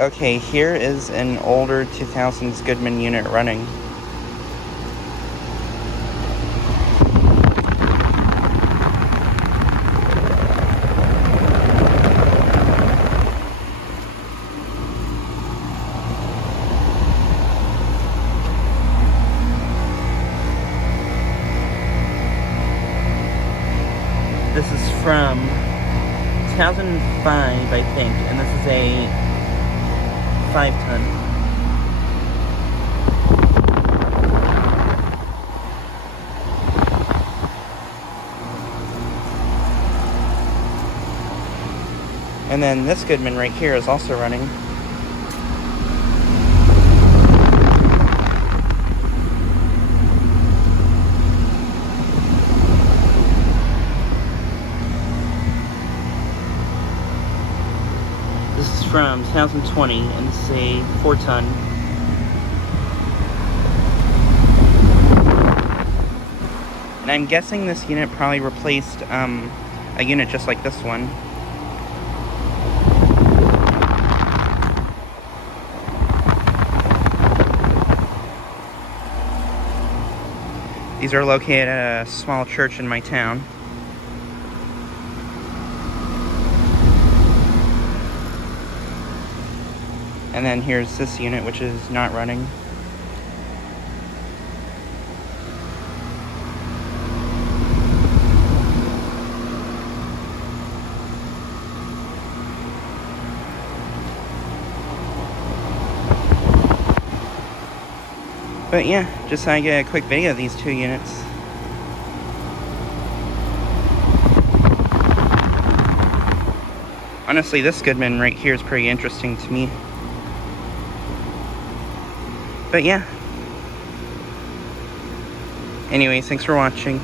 Okay, here is an older 2000s Goodman unit running. This is from 2005, I think, and this is a 5-ton. And then this Goodman right here is also running. This is from 2020, and this is a 4-ton. And I'm guessing this unit probably replaced a unit just like this one. These are located at a small church in my town. And then here's this unit, which is not running. But yeah, just thought I'd get a quick video of these two units. Honestly, this Goodman right here is pretty interesting to me. But yeah. Anyways, thanks for watching.